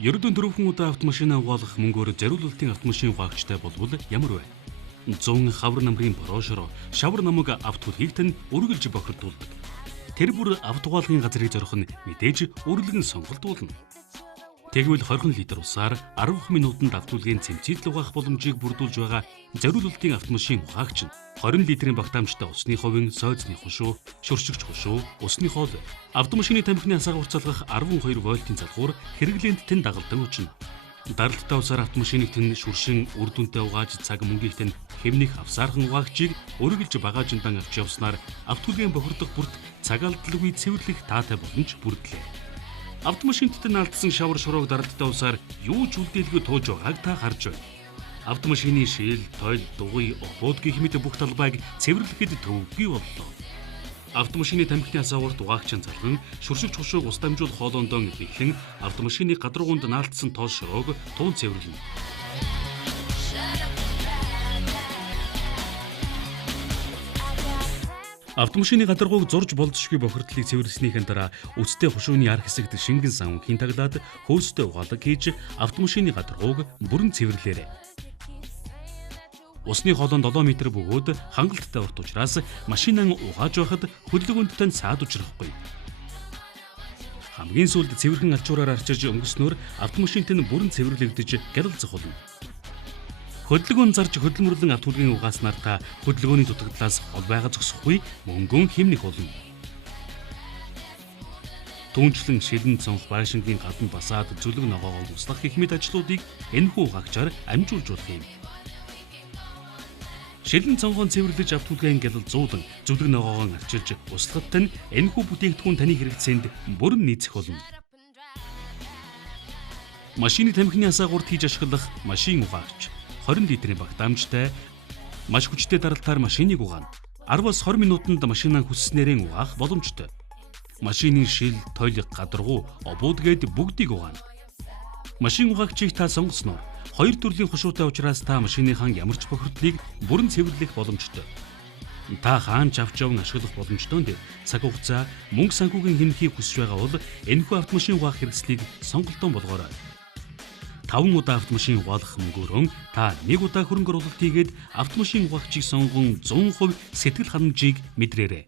Ердөө дөрвөн удаа автомашин угаалгах мөнгөөр зориулалтын автомашин угаагчтай болвол ямар вэ? 100 хавар намрын борошоро шавар намаг авт хүлхийг тань үргэлж бохирдуулдаг. Тэр бүр авт угаалгын газрыг зорих нь мэдээж үргэлгэн сонголтуулна. Тэгвэл 20 литр усаар 10 минутанд авт хүлгийн цэмцээл угаах боломжийг бүрдүүлж байгаа зориулалтын автомашин угаагч нь 20 литрийн багтаамжтай усны хувийн сойзны хушуу, шүршигч хушуу, усны хоол, автомашины тамхины асаагаар цалгах 12 вольтын залгуур хэрэглээнд тэн дагалдан очино. Даралттай усаар автомашиныг тэн шүршин үр дүнтэй угааж цаг мөнгийг тэн хэмнэх авсаархан угаагчийг үргэлж багажиндан авч явснаар авт хүлгийн бохирдох бүрт цаг алдалгүй цэвэрлэх таатай боломж бүрдлээ. Автомашинт тэн алдсан шавар шуруг даралттай усаар юу ч үлдээлгүй тууж байгааг та харж байна. Автомашины шил, тойл, дугуй, обод гэх мэт бүх талбайг цэвэрлэхэд төвөггүй боллоо. Автомашины тамхины асаагуурт угаагчин залган шүршигч хушууг ус дамжуул хоолоондоо ихэхлэн автомашины гадаргуунд наалтсан тоол шорог туун цэвэрлэнэ. Автомашины гадаргууг зурж болзошгүй бохирдлыг цэвэрлснийхэн дараа үстэй хушууны ар хэсэгт шингэн санхин таглаад хөөстэй угаалга хийж автомашины гадаргууг бүрэн цэвэрлээрэй. Усны хоолой 7 м бөгөөд хангалттай урт учраас машинаа угааж байхад хөдөлгөөнд тань саад учрахгүй. Хамгийн сүүлд цэвэрхэн алчуураар арчиж өнгөснөөр автомашинт нь бүрэн цэвэрлэгдэж гялалзах болно. Хөдөлгөөн зарж хөдөлмөрлөн авт хүлгийн угааснаар та хөдөлгөөний дутагдлаас хол байгаа зогсохгүй мөнгөн хэмнэх болно. Түүнчлэн шилэн цонх байшингийн гадна басаад зүлэг ногоогоо услах гэх мэт ажлуудыг энэхүү угаагчаар амжуулж болох юм. Шилэн цонхоо цэвэрлэж авт хүлгийн гялалзуулан зүлэг ногоогоо арчилж услахад тань энэхүү бүтээгдэхүүн таны хэрэгцээнд бүрэн нийцэх болно. Машины тамхины асаагуурт хийж ашиглах машин угаагч 20 литрийн багтаамжтай маш хүчтэй даралтаар машиныг угаана. 10-20 минутанд машинаа хүсснээрээ угаах боломжтой. Машины шил, тойл, гадаргуу, обууд гээд бүгдийг угаана. Машин угаагчийг та сонгосноор хоёр төрлийн хушуутай учраас та машиныхаа ямар ч бохирдлыг бүрэн цэвэрлэх боломжтой. Та хаанч авч яван ашиглах боломжтой цаг хугацаа мөнгө санхүүгийн хэмнэхийг хүсэж байгаа бол энэхүү автомашин угаах хэрэгслийг сонголтоо болгоорой. 5 удаа автомашин угаалгах мөнгөөрөө та 1 удаа хөрөнгө оруулалт хийгээд автомашин угаагчийг сонгон 100% сэтгэл ханамжийг мэдрээрэй.